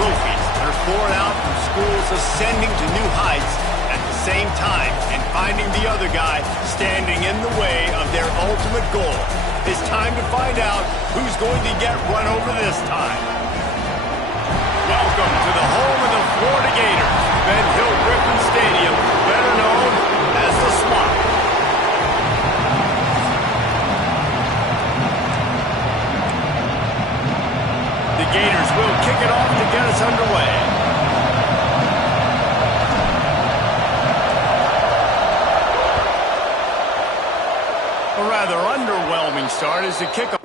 trophies that are poured out from schools ascending to new heights at the same time and finding the other guy standing in the way of their ultimate goal. It's time to find out who's going to get run over this time. Welcome to the home of the Florida Gators, Ben Hill Griffin Stadium, better known as the Swamp. The Gators will kick it off to get us underway. A rather underwhelming start as the kickoff.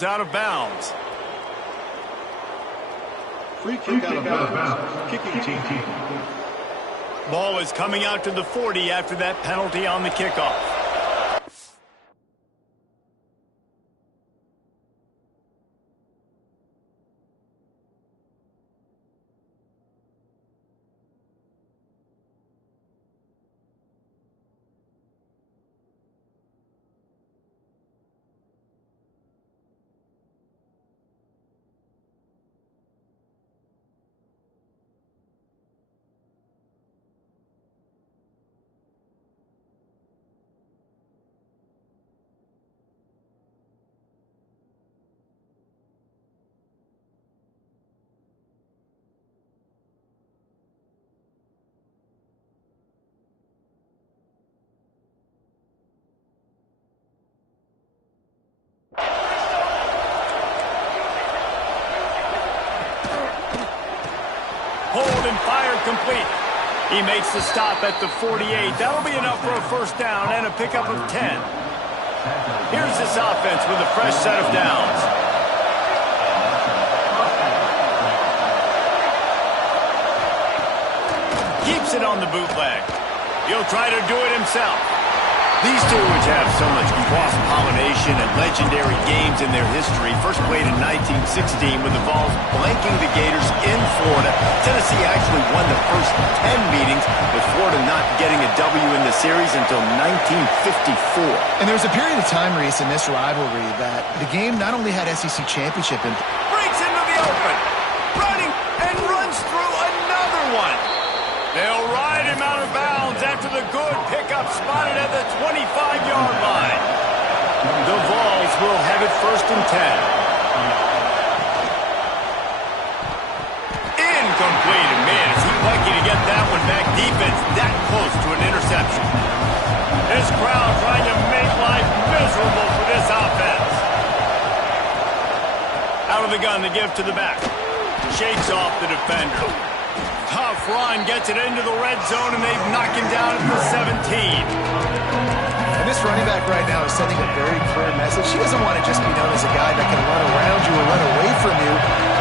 yards out of bounds. Free kick out of bounds. Kicking team. Ball is coming out to the 40 after that penalty on the kickoff. Hold and fire complete. He makes the stop at the 48. That'll be enough for a first down and a pickup of 10. Here's this offense with a fresh set of downs. Keeps it on the bootleg. He'll try to do it himself. These two, which have so much cross-pollination and legendary games in their history, first played in 1916 with the Vols blanking the Gators in Florida. Tennessee actually won the first 10 meetings, with Florida not getting a W in the series until 1954. And there was a period of time, Reese, in this rivalry that the game not only had SEC championship and breaks into the open, running and runs through another one. They'll ride him out of bounds after the good pickup spotted at the 25-yard line. The Vols will have it first and 10. Incomplete. And man, is he lucky to get that one back. Defense that close to an interception. This crowd trying to make life miserable for this offense. Out of the gun to give to the back. Shakes off the defender. Tough run, gets it into the red zone, and they've knocked him down at the 17. And this running back right now is sending a very clear message. He doesn't want to just be known as a guy that can run around you or run away from you.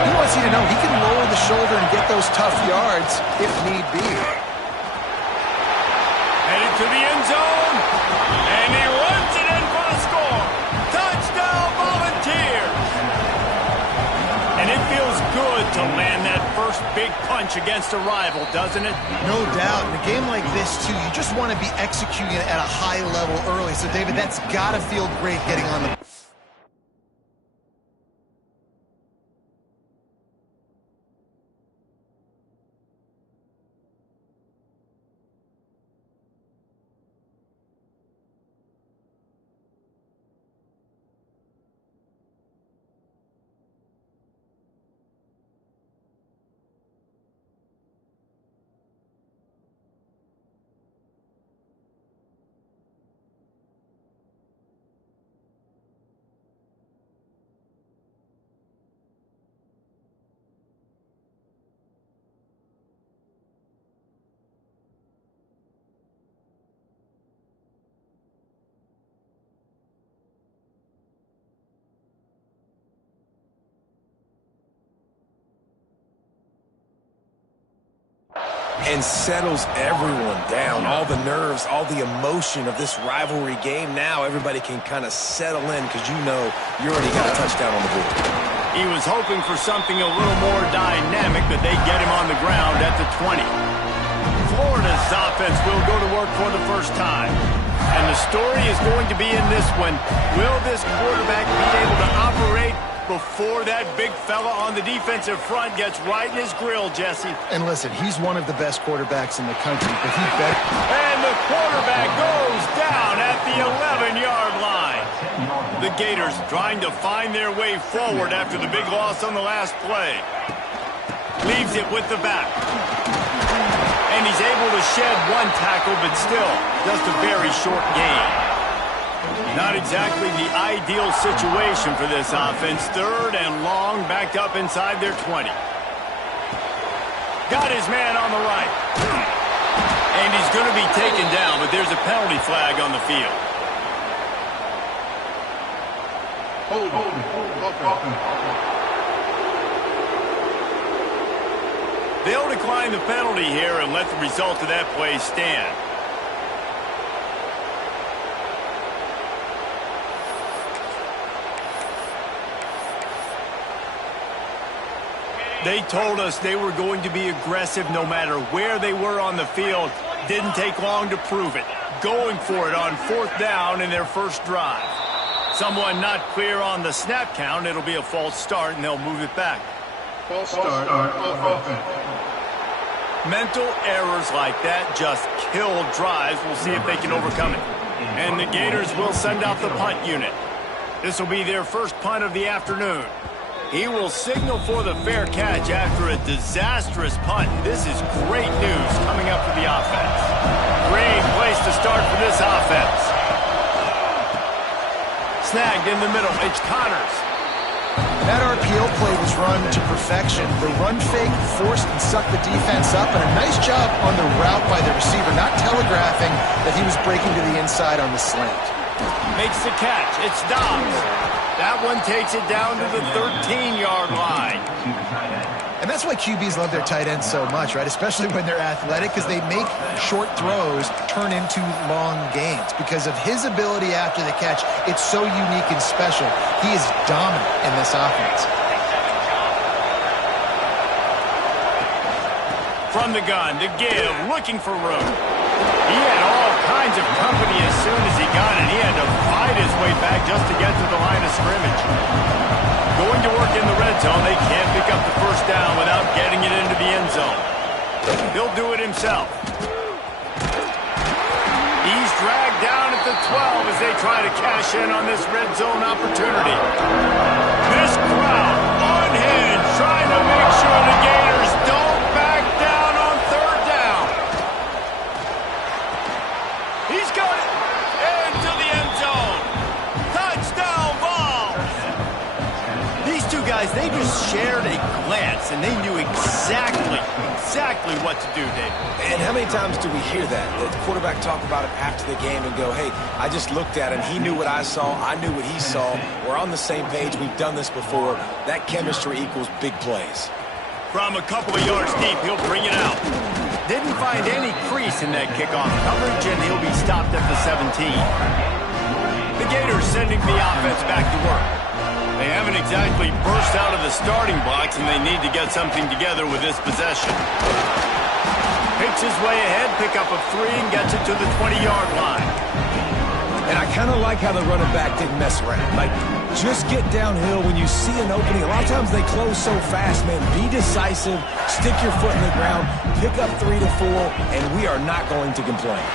He wants you to know he can lower the shoulder and get those tough yards if need be. Headed to the end zone, and he runs it in for the score. Touchdown, Volunteers! And it feels good to land that first big punch against a rival, doesn't it? No doubt. In a game like this, too, you just want to be executing it at a high level early. So, David, that's got to feel great getting on the... And settles everyone down. All the nerves, all the emotion of this rivalry game. Now everybody can kind of settle in because you know you already got a touchdown on the board. He was hoping for something a little more dynamic, but they get him on the ground at the 20. Florida's offense will go to work for the first time. And the story is going to be in this one. Will this quarterback be able to operate before that big fella on the defensive front gets right in his grill, Jesse? And listen, he's one of the best quarterbacks in the country, but he better... And the quarterback goes down at the 11-yard line. The Gators trying to find their way forward after the big loss on the last play. Leaves it with the back. And he's able to shed one tackle, but still just a very short gain. Not exactly the ideal situation for this offense. Third and long, backed up inside their 20. Got his man on the right. And he's going to be taken down, but there's a penalty flag on the field. Offense. They'll decline the penalty here and let the result of that play stand. They told us they were going to be aggressive no matter where they were on the field. Didn't take long to prove it. Going for it on 4th down in their first drive. Someone not clear on the snap count. It'll be a false start, and they'll move it back. False start. Offense. Mental errors like that just kill drives. We'll see if they can overcome it. And the Gators will send out the punt unit. This will be their first punt of the afternoon. He will signal for the fair catch after a disastrous punt. This is great news coming up for the offense. Great place to start for this offense. Snagged in the middle. It's Connors. That RPO play was run to perfection. The run fake forced and sucked the defense up, and a nice job on the route by the receiver, not telegraphing that he was breaking to the inside on the slant. Makes the catch. It's Dobbs. That one takes it down to the 13-yard line. And that's why QBs love their tight ends so much, right? Especially when they're athletic, because they make short throws turn into long gains. Because of his ability after the catch, it's so unique and special. He is dominant in this offense. From the gun, to give, looking for room. He had all kinds of company as soon as he got it. He had to fight his way back just to get to the line of scrimmage. Going to work in the red zone, they can't pick up the first down without getting it into the end zone. He'll do it himself. He's dragged down at the 12 as they try to cash in on this red zone opportunity. This crowd unhinged, trying to make sure the Gators don't back down on 3rd down. He's got it into the end zone. Touchdown ball. These two guys, they just shared a glance, and they knew exactly what to do, Dave. And how many times do we hear that? The quarterback talk about it after the game and go, hey, I just looked at him. He knew what I saw. I knew what he saw. We're on the same page. We've done this before. That chemistry equals big plays. From a couple of yards deep, he'll bring it out. Didn't find any crease in that kickoff coverage, and he'll be stopped at the 17. The Gators sending the offense back to work. They haven't exactly burst out of the starting blocks, and they need to get something together with this possession. Picks his way ahead, pick up a 3, and gets it to the 20-yard line. And I kind of like how the running back didn't mess around. Like, just get downhill when you see an opening. A lot of times they close so fast, man. Be decisive, stick your foot in the ground, pick up 3 to 4, and we are not going to complain.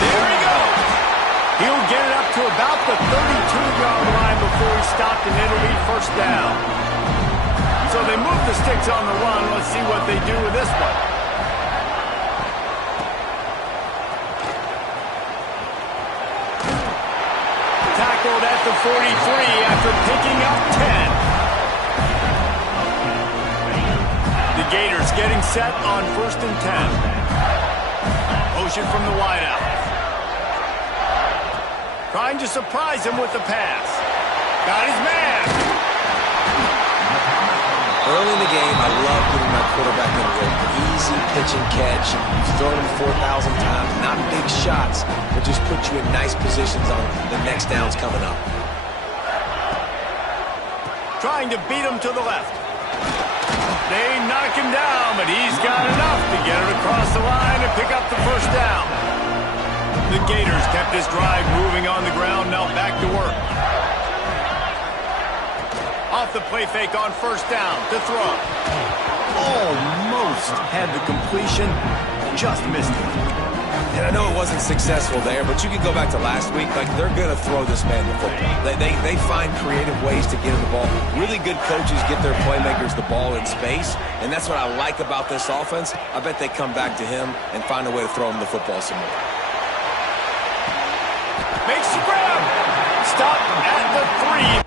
There he goes. He'll get it up to about the 32-yard line before he's stopped, and it'll be first down. So they move the sticks on the run. Let's see what they do with this one. Tackled at the 43 after picking up 10. The Gators getting set on 1st and 10. Motion from the wideout. Trying to surprise him with the pass. Got his man. Early in the game, I love giving my quarterback a rhythm. Easy pitch and catch. You've thrown him 4,000 times. Not big shots, but just put you in nice positions on the next downs coming up. Trying to beat him to the left. They knock him down, but he's got enough to get it across the line and pick up the first down. The Gators kept this drive moving on the ground, now back to work. Off the play fake on 1st down to throw. Almost had the completion, just missed it. And I know it wasn't successful there, but you can go back to last week. Like, they're going to throw this man the football. They find creative ways to get him the ball. Really good coaches get their playmakers the ball in space, and that's what I like about this offense. I bet they come back to him and find a way to throw him the football some more. Makes the grab. Stop at the 3.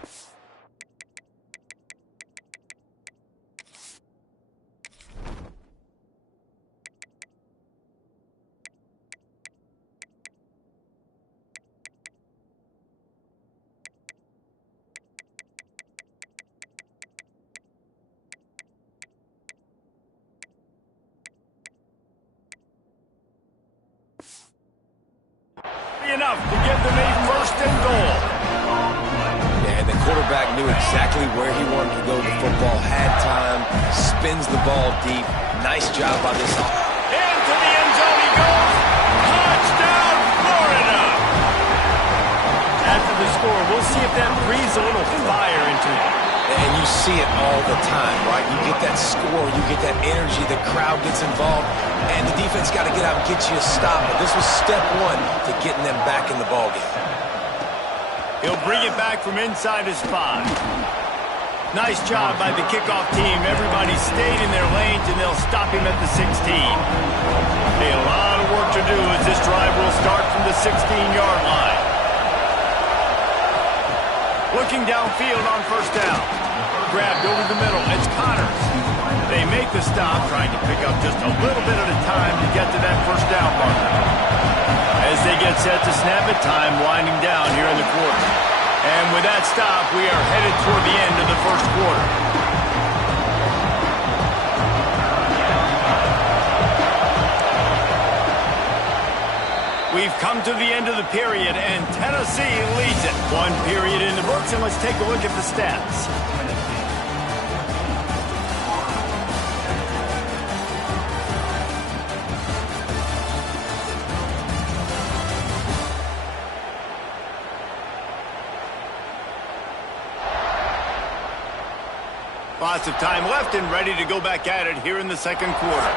quarterback knew exactly where he wanted to go with the football, had time, spins the ball deep. Nice job by this offense. Into the end zone he goes. Touchdown, Florida! After the score, we'll see if that breathes a little fire into it. And you see it all the time, right? You get that score, you get that energy, the crowd gets involved, and the defense got to get out and get you a stop. But this was step one to getting them back in the ballgame. He'll bring it back from inside his 5. Nice job by the kickoff team. Everybody stayed in their lanes, and they'll stop him at the 16. Hey, a lot of work to do as this drive will start from the 16-yard line. Looking downfield on first down. Grabbed over the middle. It's Connors. They make the stop, trying to pick up just a little bit at a time to get to that first down marker. As they get set to snap it, time winding down here in the quarter. And with that stop, we are headed toward the end of the first quarter. We've come to the end of the period, and Tennessee leads it. 1 period in the books, and let's take a look at the stats. Lots of time left and ready to go back at it here in the second quarter.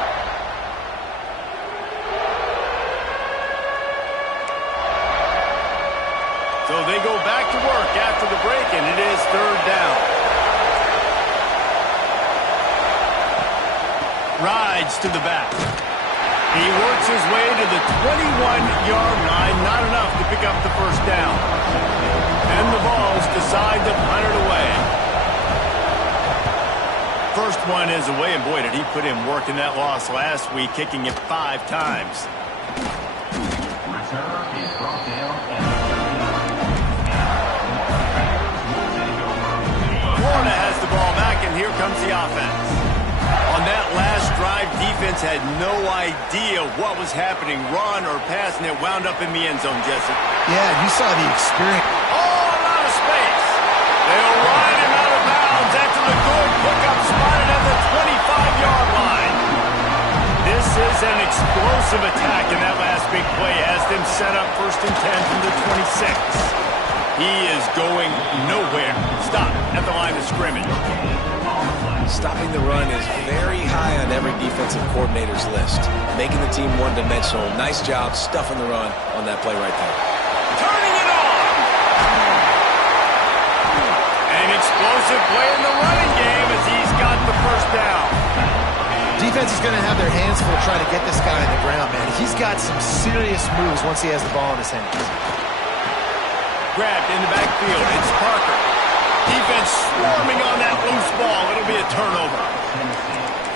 So they go back to work after the break, and it is third down. Rides to the back. He works his way to the 21-yard line. Not enough to pick up the first down. And the Vols decide to punt it away. First one is away, and boy, did he put in work in that loss last week, kicking it 5 times. Return is brought down. Florida has the ball back, and here comes the offense. On that last drive, defense had no idea what was happening, run or pass, and it wound up in the end zone, Jesse. Yeah, you saw the experience. Oh, a lot of space. They'll ride him out of bounds after the good pickup spotted at the 25-yard line. This is an explosive attack, and that last big play has them set up 1st and 10 from the 26. He is going nowhere. Stop at the line of scrimmage. Stopping the run is very high on every defensive coordinator's list. Making the team one-dimensional. Nice job stuffing the run on that play right there. Turning it on. An explosive play in the running game as he's got the first down. Defense is going to have their hands full trying to get this guy on the ground, man. He's got some serious moves once he has the ball in his hands. Grabbed in the backfield. It's Parker. Defense swarming on that loose ball. It'll be a turnover.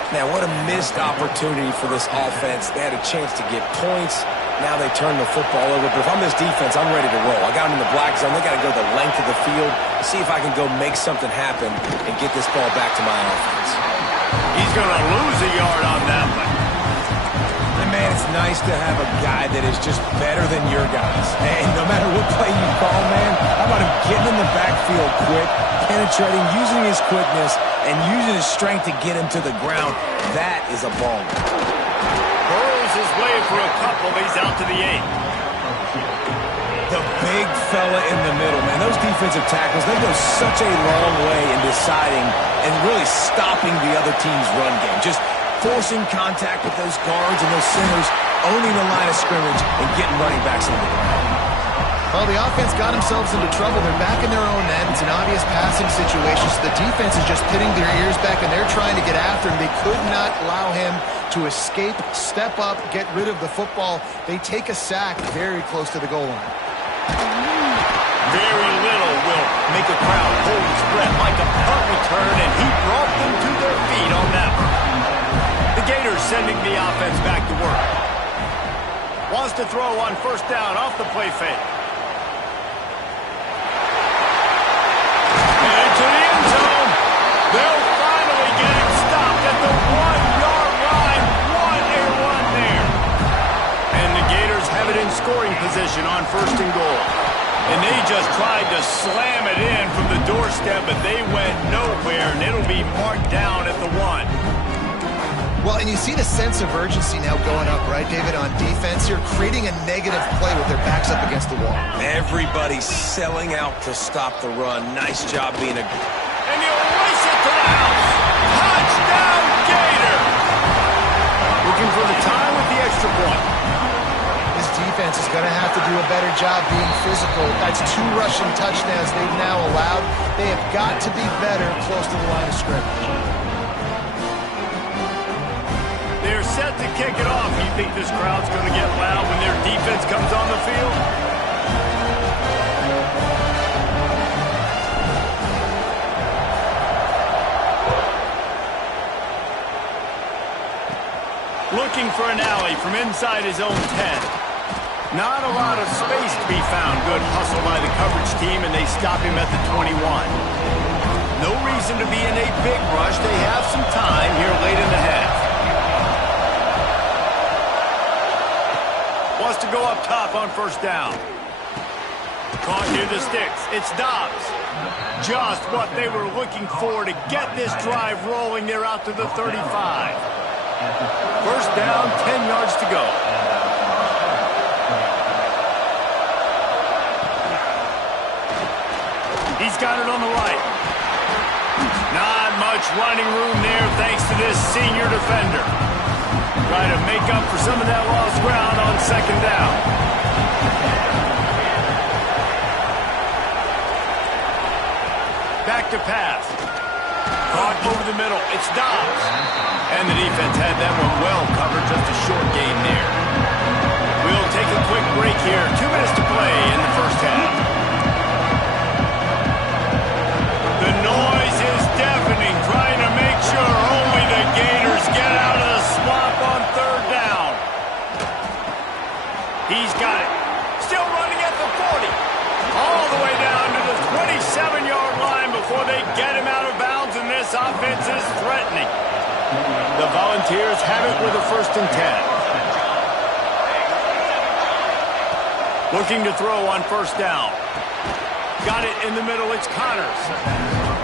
Man, what a missed opportunity for this offense. They had a chance to get points. Now they turn the football over. But if I'm this defense, I'm ready to roll. I got them in the black zone. They got to go the length of the field, see if I can go make something happen and get this ball back to my offense. He's going to lose a yard on that one. And man, it's nice to have a guy that is just better than your guys. And no matter what play you call, man, how about him getting in the backfield quick, penetrating, using his quickness, and using his strength to get him to the ground. That is a ball. Burrows his way for a couple. He's out to the 8. The big fella in the middle, man. Those defensive tackles, they go such a long way in deciding and really stopping the other team's run game. Just forcing contact with those guards and those centers, owning the line of scrimmage, and getting running backs on the ground. Well, the offense got themselves into trouble. They're back in their own end. It's an obvious passing situation, so the defense is just pinning their ears back, and they're trying to get after him. They could not allow him to escape, step up, get rid of the football. They take a sack very close to the goal line. Very little will make a crowd hold its breath like a punt return, and he brought them to their feet on that one. The Gators sending the offense back to work. Wants to throw on first down off the play fake. Into the end zone. They'll finally get him stopped at the 1-yard line. What a run there. And the Gators have it in scoring position on 1st and goal. And they just tried to slam it in from the doorstep, but they went nowhere, and it'll be marked down at the 1. Well, and you see the sense of urgency now going up, right, David, on defense. You're creating a negative play with their backs up against the wall. Everybody's selling out to stop the run. Nice job being a... And he'll race it to the house. Touchdown, Gator! Looking for the tie with the extra point. This defense is going to have to do a better job being physical. That's 2 rushing touchdowns they've now allowed. They have got to be better close to the line of scrimmage. They're set to kick it off. You think this crowd's going to get loud when their defense comes on the field? Looking for an alley from inside his own 10. Not a lot of space to be found. Good hustle by the coverage team, and they stop him at the 21. No reason to be in a big rush. They have some time here late in the half. Wants to go up top on first down. Caught near the sticks. It's Dobbs. Just what they were looking for to get this drive rolling. They're out to the 35. First down, 10 yards to go. He's got it on the right. Not much running room there thanks to this senior defender. Try to make up for some of that lost ground on second down. Back to pass. Caught over the middle. It's Dobbs. And the defense had that one well covered. Just a short gain there. We'll take a quick break here. 2 minutes to play in the first half. The noise is deafening, trying to make sure only the Gators get out of the swamp on third down. He's got it. Still running at the 40. All the way down to the 27-yard line before they get him out of bounds, and this offense is threatening. The Volunteers have it with a 1st and 10. Looking to throw on first down. Got it in the middle. It's Connors.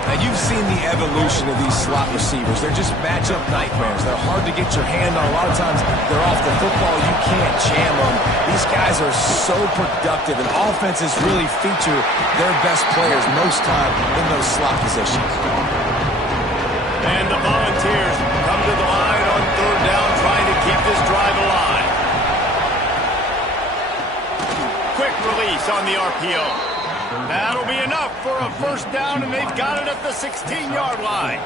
Now, you've seen the evolution of these slot receivers. They're just matchup nightmares. They're hard to get your hand on. A lot of times, they're off the football. You can't jam them. These guys are so productive, and offenses really feature their best players most time in those slot positions. And the Volunteers come to the line on third down, trying to keep this drive alive. Quick release on the RPO. That'll be enough for a first down, and they've got it at the 16-yard line.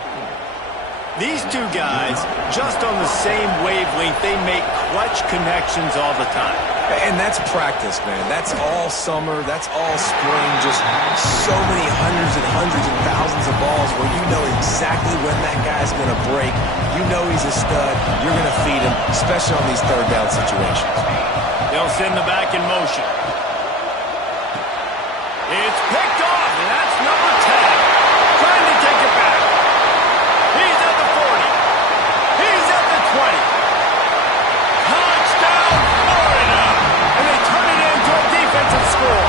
These two guys, just on the same wavelength, they make clutch connections all the time. And that's practice, man. That's all summer. That's all spring. Just so many hundreds and thousands of balls where you know exactly when that guy's going to break. You know he's a stud. You're going to feed him, especially on these third down situations. They'll send the back in motion. It's picked off, and that's number 10. Trying to take it back. He's at the 40. He's at the 20. Touchdown, Florida! And they turn it into a defensive score.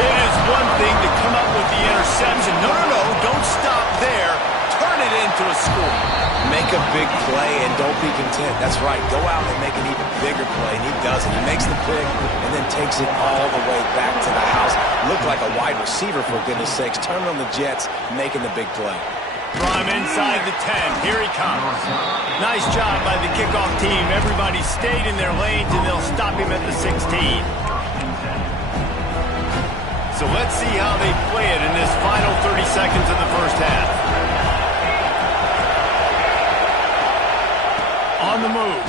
It is one thing to come up with the interception. No, don't stop there. Turn it into a score. Make a big play and don't be content. That's right. Go out and make an even bigger play, and he does it. He makes the pick and then takes it all the way back to the house. Looked like a wide receiver, for goodness sakes. Turn on the Jets, making the big play. From inside the 10, here he comes. Nice job by the kickoff team. Everybody stayed in their lanes, and they'll stop him at the 16. So let's see how they play it in this final 30 seconds of the first half. On the move.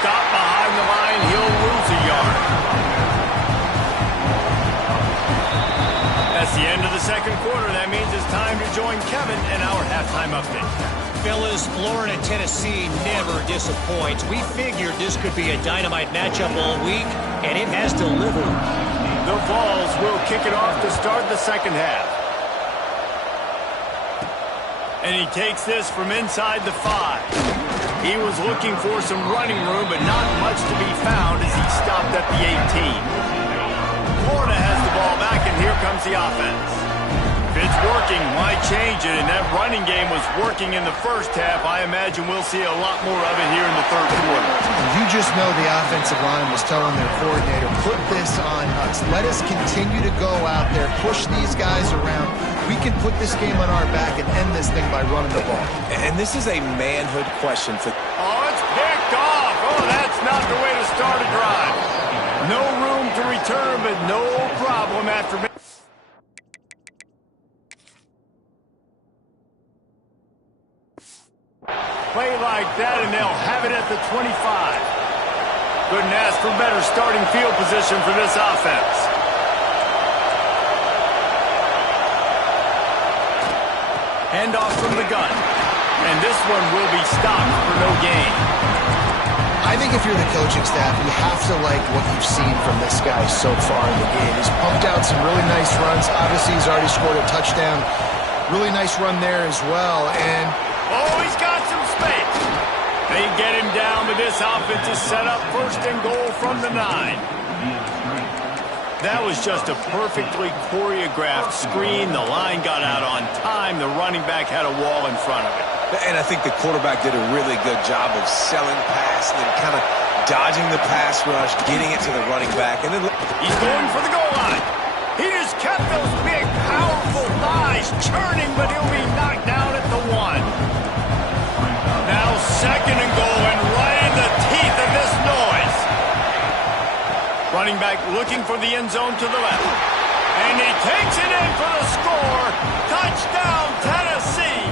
Stop behind the line. He'll lose a yard. That's the end of the second quarter. That means it's time to join Kevin in our halftime update. Fellas, Florida-Tennessee never disappoints. We figured this could be a dynamite matchup all week, and it has delivered. The Vols will kick it off to start the second half. And he takes this from inside the 5. He was looking for some running room, but not much to be found as he stopped at the 18. Florida has the ball back in here comes the offense. If it's working, why change it? And that running game was working in the first half. I imagine we'll see a lot more of it here in the third quarter. You just know the offensive line was telling their coordinator, put this on us. Let us continue to go out there, push these guys around. We can put this game on our back and end this thing by running the ball. And this is a manhood question for... Oh, it's picked off. Oh, that's not the way to start a drive. No room to return, but no problem after... Play like that, and they'll have it at the 25. Couldn't ask for better starting field position for this offense. Handoff from the gun. And this one will be stopped for no gain. I think if you're the coaching staff, you have to like what you've seen from this guy so far in the game. He's pumped out some really nice runs. Obviously, he's already scored a touchdown. Really nice run there as well. And oh, he's got some space. They get him down, but this offense is set up first and goal from the 9. That was just a perfectly choreographed screen. The line got out on time. The running back had a wall in front of it. And I think the quarterback did a really good job of selling past and kind of dodging the pass rush, getting it to the running back. And then he's going for the goal line. He just kept those big, powerful thighs churning, but he'll be knocked down at the 1. Now second and goal, and right in the teeth of this noise. Running back looking for the end zone to the left. And he takes it in for the score. Touchdown, Tennessee.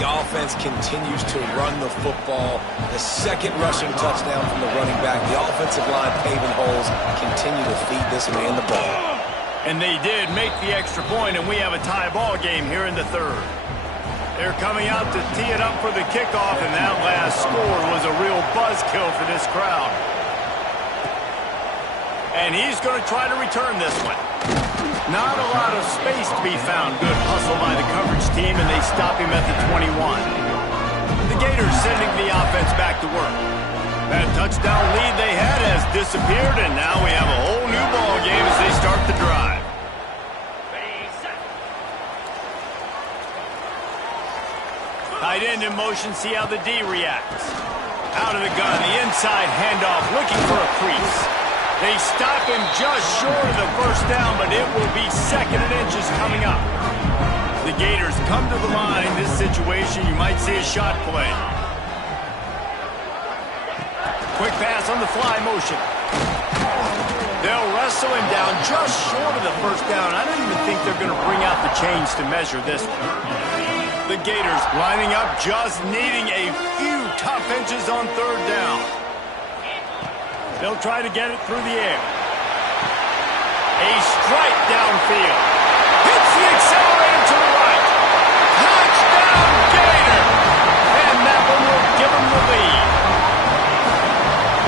the offense continues to run the football. The second rushing touchdown from the running back. The offensive line paving holes, continue to feed this man the ball. And they did make the extra point, and we have a tie ball game here in the third. They're coming out to tee it up for the kickoff, and that last score was a real buzzkill for this crowd. And he's going to try to return this one. Not a lot of space to be found. Good hustle by the coverage team, and they stop him at the 21. The Gators sending the offense back to work. That touchdown lead they had has disappeared, and now we have a whole new ball game as they start the drive. Tight end in motion, see how the D reacts. Out of the gun, the inside handoff, looking for a crease. They stop him just short of the first down, but it will be second and inches coming up. The Gators come to the line. In this situation, you might see a shot play. Quick pass on the fly motion. They'll wrestle him down just short of the first down. I don't even think they're going to bring out the chains to measure this one. The Gators lining up, just needing a few tough inches on third down. They'll try to get it through the air. A strike downfield. Hits the accelerator to the right. Touchdown, Gator! And that one will give them the lead.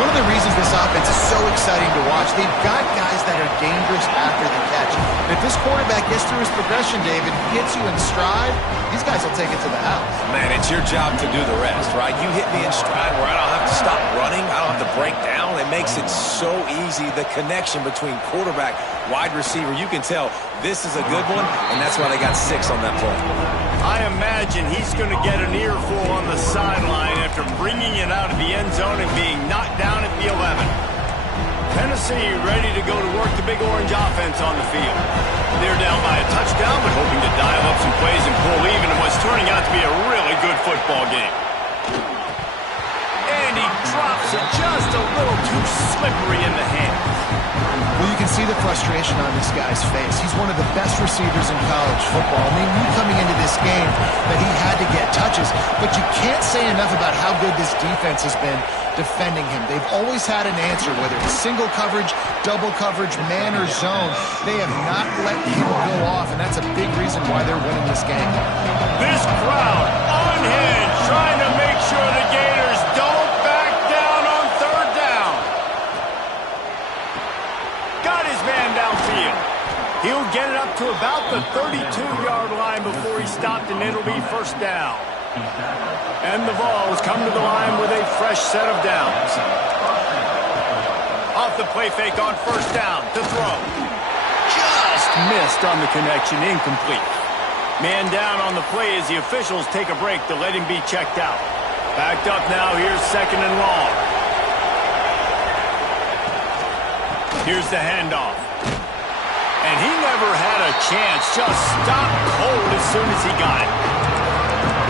One of the reasons this offense is so exciting to watch, they've got guys that are dangerous after the catch. And if this quarterback gets through his progression, David, gets you in stride, these guys will take it to the house. Man, it's your job to do the rest, right? You hit me in stride where I don't have to stop running. I don't have to break down. It makes it so easy. The connection between quarterback, wide receiver, you can tell this is a good one, and that's why they got 6 on that play. I imagine he's going to get an earful on the sideline after bringing it out of the end zone and being knocked down at the 11. Tennessee ready to go to work the Big Orange offense on the field. They're down by a touchdown, but hoping to dial up some plays and pull even in what's turning out to be a really good football game. And he drops it just a little too slippery in the hands. Well, you can see the frustration on this guy's face. He's one of the best receivers in college football. And they knew coming into this game that he had to get touches. But you can't say enough about how good this defense has been defending him. They've always had an answer, whether it's single coverage, double coverage, man or zone. They have not let him go off, and that's a big reason why they're winning this game. This crowd unhinged, trying to make sure the Gators don't back down on third down. Got his man downfield. He'll get it up to about the 32-yard line before he stopped, and it'll be first down. And the Vols come to the line with a fresh set of downs. off the play fake on first down to throw. Just missed on the connection, incomplete. Man down on the play as the officials take a break to let him be checked out. Backed up now, here's second and long. Here's the handoff. And he never had a chance, just stopped cold as soon as he got it.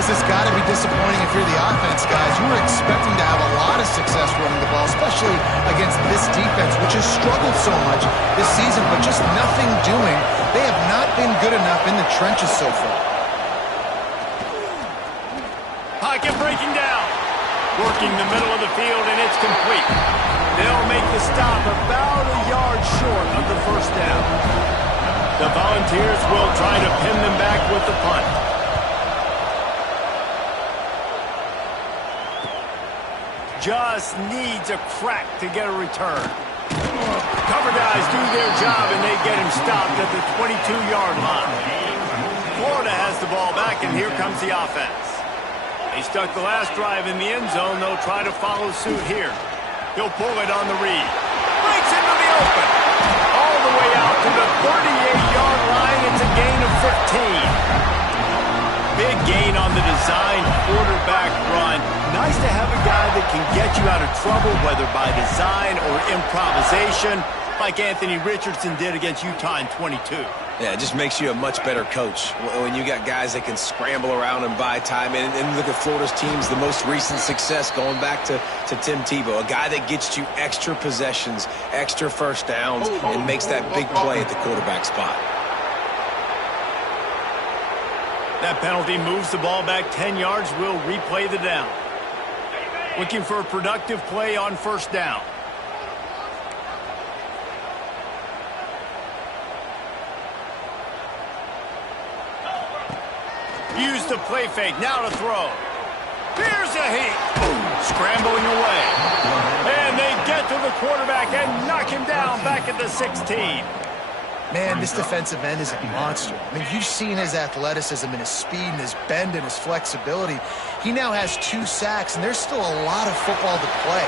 This has got to be disappointing if you're the offense, guys. You were expecting to have a lot of success running the ball, especially against this defense, which has struggled so much this season, but just nothing doing. They have not been good enough in the trenches so far. Pocket breaking down. Working the middle of the field, and it's complete. They'll make the stop about a yard short of the first down. The Volunteers will try to pin them back with the punt. Just needs a crack to get a return. Cover guys do their job, and they get him stopped at the 22-yard line. Florida has the ball back, and here comes the offense. They stuck the last drive in the end zone. They'll try to follow suit here. He'll pull it on the read. Breaks into the open. All the way out to the 38-yard line. It's a gain of 15. Big gain on the design quarterback run. Nice to have a guy that can get you out of trouble, whether by design or improvisation, like Anthony Richardson did against Utah in 22. Yeah, it just makes you a much better coach when you got guys that can scramble around and buy time. And look at Florida's teams, the most recent success going back to Tim Tebow, a guy that gets you extra possessions, extra first downs, and makes that big play at the quarterback spot. That penalty moves the ball back 10 yards. We'll replay the down. Looking for a productive play on first down. Use the play fake. Now to throw. Here's a heat. Scrambling away. And they get to the quarterback and knock him down back at the 16. Man, this defensive end is a monster. I mean, you've seen his athleticism and his speed and his bend and his flexibility. He now has 2 sacks, and there's still a lot of football to play.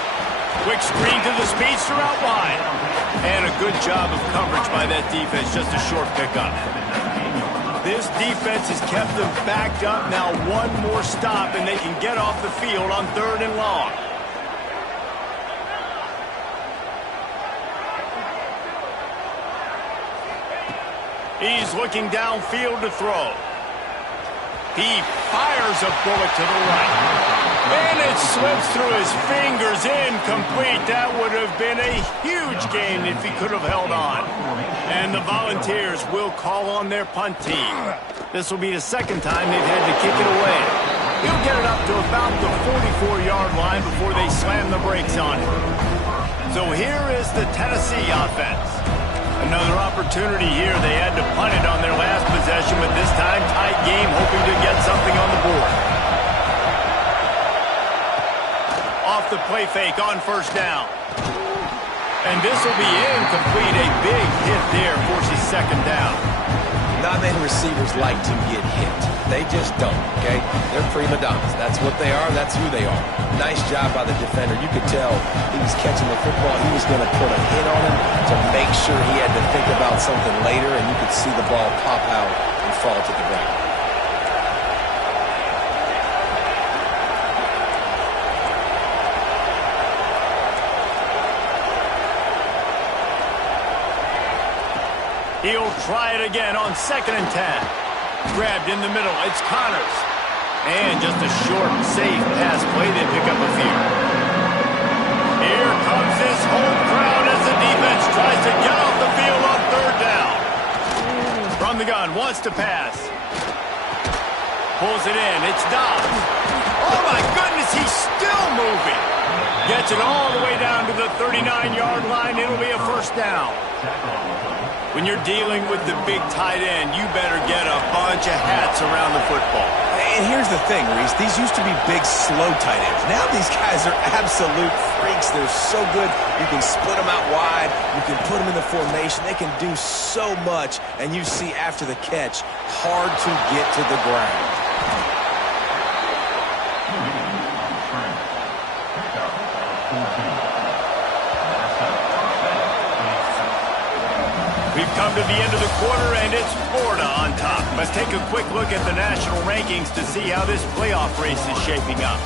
Quick screen to the speedster out wide. And a good job of coverage by that defense. Just a short pickup. This defense has kept them backed up. Now one more stop, and they can get off the field on 3rd and long. He's looking downfield to throw. He fires a bullet to the right. And it slips through his fingers, incomplete. That would have been a huge gain if he could have held on. And the Volunteers will call on their punt team. This will be the second time they've had to kick it away. He'll get it up to about the 44-yard line before they slam the brakes on it. So here is the Tennessee offense. Another opportunity here. They had to punt it on their last possession, but this time tight game, hoping to get something on the board. Off the play fake on first down. And this will be incomplete. A big hit there forces second down. Non-man receivers like to get hit. They just don't, okay? They're prima donnas. That's what they are. That's who they are. Nice job by the defender. You could tell he was catching the football. He was going to put a hit on him to make sure he had to think about something later, and you could see the ball pop out and fall to the ground. He'll try it again on 2nd and 10. Grabbed in the middle. It's Connors. And just a short, safe pass play. They pick up a few. Here comes this home crowd as the defense tries to get off the field on 3rd down. From the gun, wants to pass. Pulls it in. It's Dobbs. Oh, my goodness, he's still moving. Gets it all the way down to the 39-yard line. It'll be a first down. When you're dealing with the big tight end, you better get a bunch of hats around the football. And here's the thing, Reese. These used to be big, slow tight ends. Now these guys are absolute freaks. They're so good. You can split them out wide. You can put them in the formation. They can do so much. And you see after the catch, hard to get to the ground. We've come to the end of the quarter, and it's Florida on top. Let's take a quick look at the national rankings to see how this playoff race is shaping up.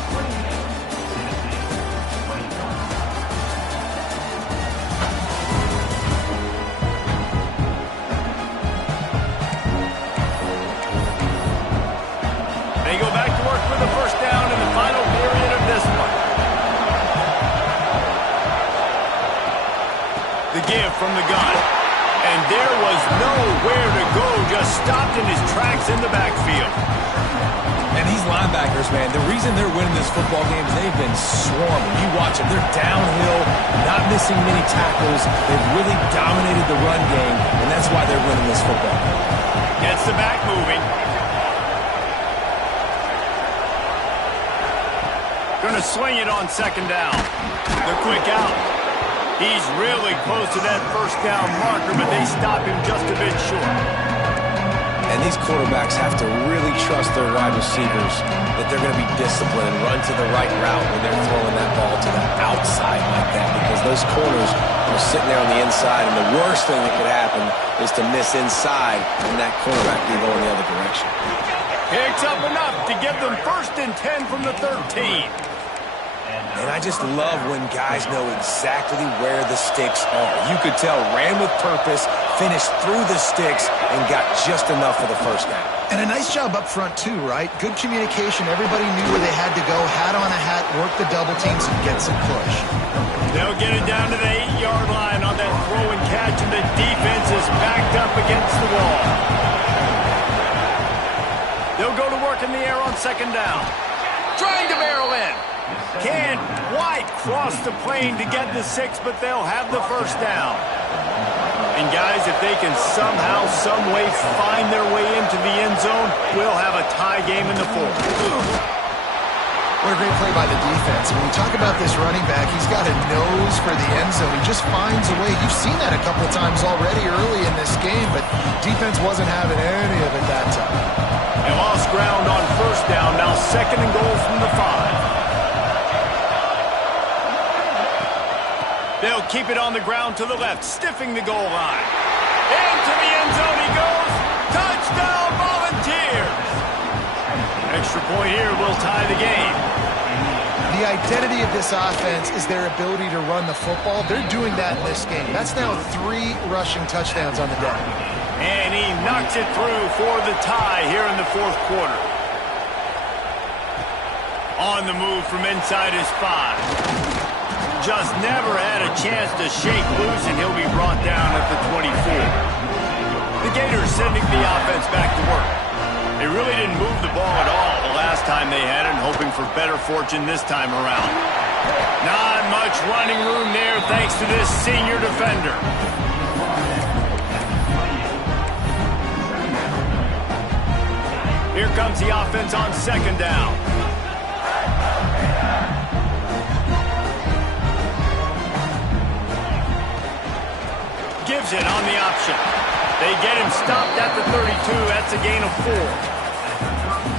They go back to work with the first down in the final period of this one. The give from the gun. And there was nowhere to go, just stopped in his tracks in the backfield. And these linebackers, man, the reason they're winning this football game is they've been swarming. You watch them, they're downhill, not missing many tackles. They've really dominated the run game, and that's why they're winning this football game. Gets the back moving. Gonna swing it on second down. The quick out. He's really close to that first down marker, but they stop him just a bit short. And these quarterbacks have to really trust their wide receivers that they're going to be disciplined and run to the right route when they're throwing that ball to the outside like that, because those corners are sitting there on the inside, and the worst thing that could happen is to miss inside and that cornerback be going the other direction. Picks up enough to give them 1st and 10 from the 13. And I just love when guys know exactly where the sticks are. You could tell, ran with purpose, finished through the sticks, and got just enough for the first down. And a nice job up front, too, right? Good communication. Everybody knew where they had to go. Hat on a hat, work the double teams, and get some push. They'll get it down to the 8-yard line on that throw and catch, and the defense is backed up against the wall. They'll go to work in the air on second down. Trying to barrel in. Can't quite cross the plane to get the 6, but they'll have the first down. And guys, if they can somehow, some way find their way into the end zone, we'll have a tie game in the 4th. What a great play by the defense. When you talk about this running back, he's got a nose for the end zone. He just finds a way. You've seen that a couple of times already early in this game, but defense wasn't having any of it that time. They lost ground on first down. Now 2nd and goal from the 5. They'll keep it on the ground to the left, stiffing the goal line. Into the end zone he goes. Touchdown, Volunteers! Extra point here will tie the game. The identity of this offense is their ability to run the football. They're doing that in this game. That's now 3 rushing touchdowns on the day. And he knocks it through for the tie here in the 4th quarter. On the move from inside his 5. Just never had a chance to shake loose, and he'll be brought down at the 24. The Gators sending the offense back to work. They really didn't move the ball at all the last time they had it, and hoping for better fortune this time around. Not much running room there thanks to this senior defender. Here comes the offense on second down. Gives it on the option. They get him stopped at the 32. That's a gain of 4.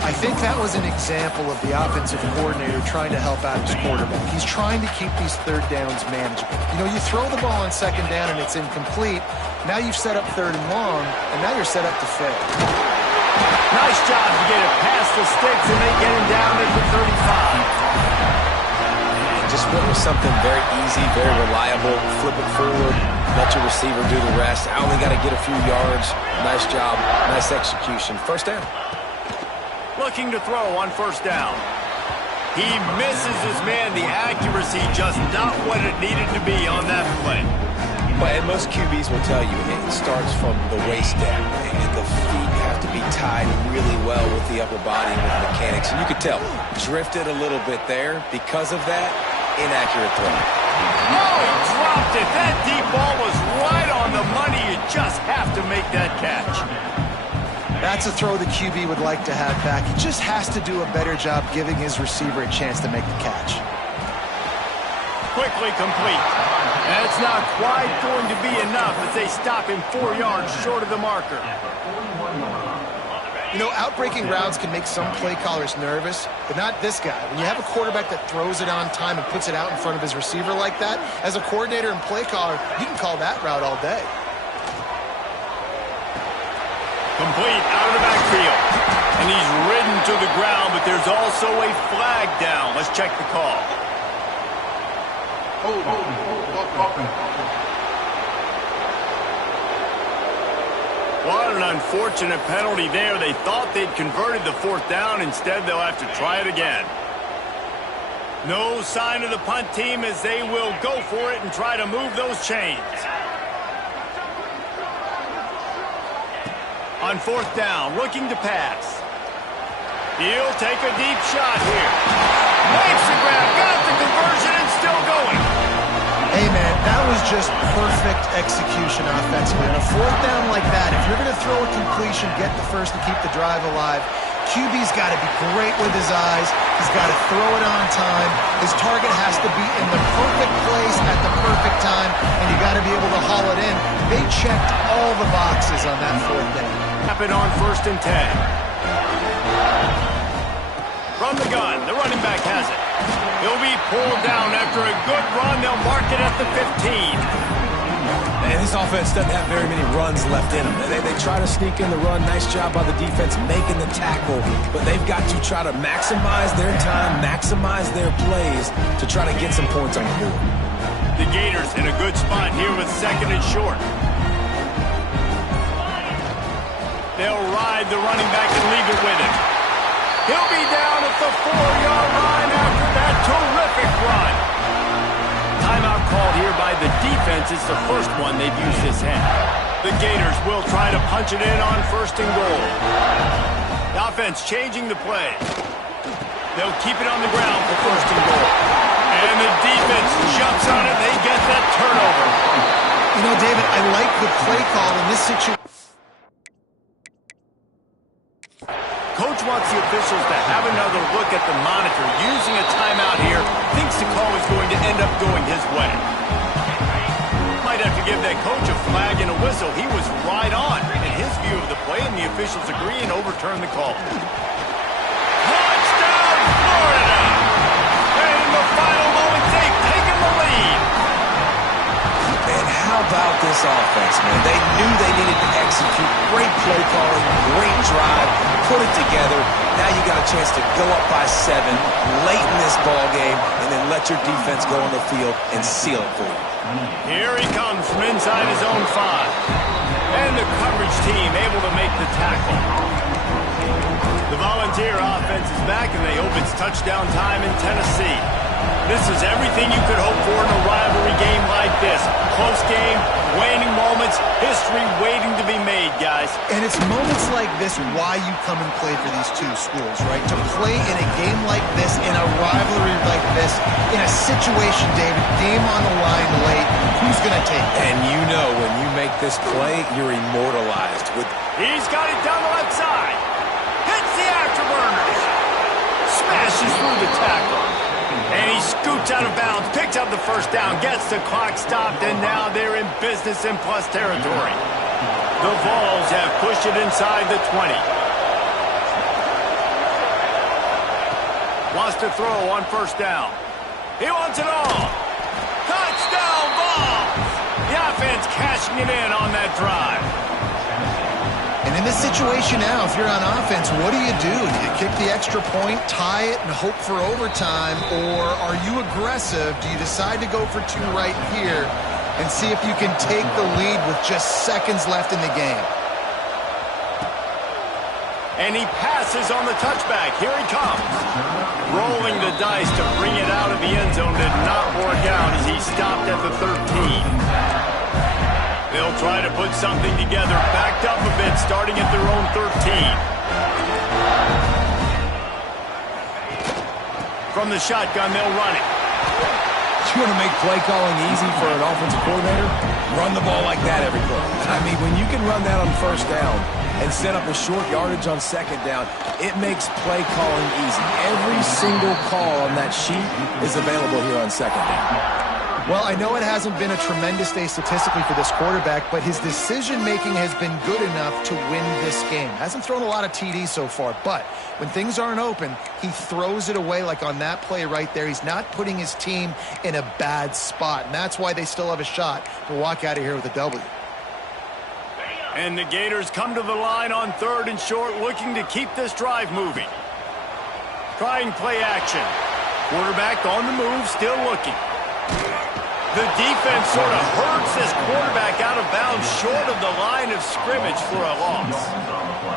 I think that was an example of the offensive coordinator trying to help out his quarterback. He's trying to keep these 3rd downs manageable. You know, you throw the ball on second down and it's incomplete. Now you've set up 3rd and long, and now you're set up to fail. Nice job to get it past the sticks, and they get him down at the 35. Just went with something very easy, very reliable. Flip it forward, let your receiver do the rest. I only got to get a few yards. Nice job, nice execution. First down. Looking to throw on first down. He misses his man. The accuracy just not what it needed to be on that play. But most QBs will tell you it starts from the waist down, and the feet have to be tied really well with the upper body and with mechanics. And you could tell, drifted a little bit there. Because of that, inaccurate throw. Oh, he dropped it. That deep ball was right on the money. You just have to make that catch. That's a throw the QB would like to have back. He just has to do a better job giving his receiver a chance to make the catch. Quickly complete. That's not quite going to be enough as they stop him 4 yards short of the marker. You know, outbreaking routes can make some play callers nervous, but not this guy. When you have a quarterback that throws it on time and puts it out in front of his receiver like that, as a coordinator and play caller, you can call that route all day. to the ground, but there's also a flag down. Let's check the call. Offense. What an unfortunate penalty there. They thought they'd converted the fourth down. Instead, they'll have to try it again. No sign of the punt team as they will go for it and try to move those chains. On fourth down, looking to pass. He'll take a deep shot here. Makes the grab, got the conversion, and still going. Hey, man, that was just perfect execution offensively. On a fourth down like that, if you're going to throw a completion, get the first and keep the drive alive, QB's got to be great with his eyes. He's got to throw it on time. His target has to be in the perfect place at the perfect time, and you got to be able to haul it in. They checked all the boxes on that fourth down. Happen on 1st and 10. From the gun, the running back has it. He'll be pulled down after a good run. They'll mark it at the 15. And this offense doesn't have very many runs left in them. They try to sneak in the run. Nice job by the defense making the tackle. But they've got to try to maximize their time, maximize their plays to try to get some points on the board. The Gators in a good spot here with 2nd and short. They'll ride the running back and leave it with him. He'll be down at the 4-yard line after that terrific run. Timeout called here by the defense. It's the first one they've used this half. The Gators will try to punch it in on 1st and goal. The offense changing the play. They'll keep it on the ground for 1st and goal. And the defense jumps on it. They get that turnover. You know, David, I like the play call in this situation. Coach wants the officials to have another look at the monitor. Using a timeout here, thinks the call is going to end up going his way. Might have to give that coach a flag and a whistle. He was right on in his view of the play, and the officials agree and overturn the call. Touchdown, Florida! And in the final moments, they've taken the lead. And how about this offense, man? They knew they needed to execute. Great play calling, great drive, put it together. Now you got a chance to go up by 7 late in this ball game and then let your defense go on the field and seal it for you. Here he comes from inside his own 5. And the coverage team able to make the tackle. The Volunteer offense is back, and they hope it's touchdown time in Tennessee. This is everything you could hope for in a rivalry game like this. Close game, waning moments, history waiting to be made, guys. And it's moments like this why you come and play for these two schools, right? To play in a game like this, in a rivalry like this, in a situation, David, game on the line late, who's going to take it? And you know when you make this play, you're immortalized. He's got it down the left side. Hits the afterburners. Smashes through the tackle. And he scoots out of bounds, picks up the first down, gets the clock stopped, and now they're in business in plus territory. The Vols have pushed it inside the 20. Wants to throw on 1st down. He wants it all. Touchdown, Vols! The offense cashing it in on that drive. And in this situation now, if you're on offense, what do? Do you kick the extra point, tie it, and hope for overtime? Or are you aggressive? Do you decide to go for 2 right here and see if you can take the lead with just seconds left in the game? And he passes on the touchback. Here he comes. Rolling the dice to bring it out of the end zone did not work out as he stopped at the 13. They'll try to put something together, backed up a bit, starting at their own 13. From the shotgun, they'll run it. You want to make play calling easy for an offensive coordinator? Run the ball like that every play. I mean, when you can run that on 1st down and set up a short yardage on 2nd down, it makes play calling easy. Every single call on that sheet is available here on 2nd down. Well, I know it hasn't been a tremendous day statistically for this quarterback, but his decision-making has been good enough to win this game. Hasn't thrown a lot of TDs so far, but when things aren't open, he throws it away like on that play right there. He's not putting his team in a bad spot, and that's why they still have a shot to walk out of here with a W. And the Gators come to the line on 3rd and short, looking to keep this drive moving. Trying play action. Quarterback on the move, still looking. The defense sort of hurts this quarterback out of bounds short of the line of scrimmage for a loss.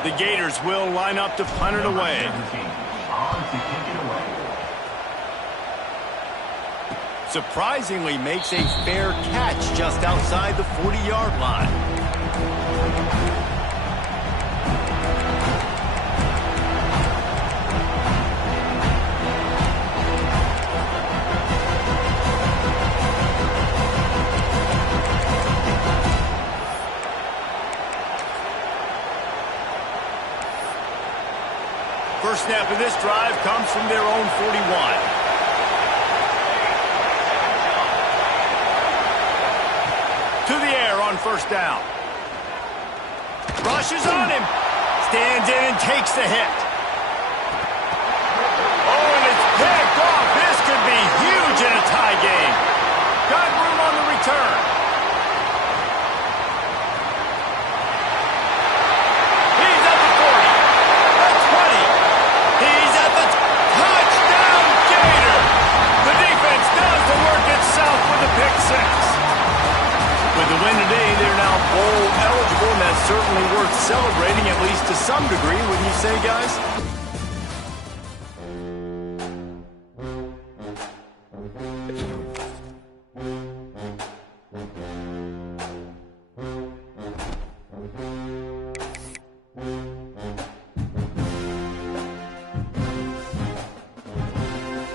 The Gators will line up to punt it away. Surprisingly makes a fair catch just outside the 40-yard line. First snap of this drive comes from their own 41. To the air on first down. Rushes on him. Stands in and takes the hit. Oh, and it's picked off. This could be huge in a tie game. Got room on the return. He's at the 40. The 20. He's at the touchdown Gator. The defense does the work itself with the pick six. With the win today, they're now bowl eligible, and that's certainly worth celebrating, at least to some degree, wouldn't you say, guys?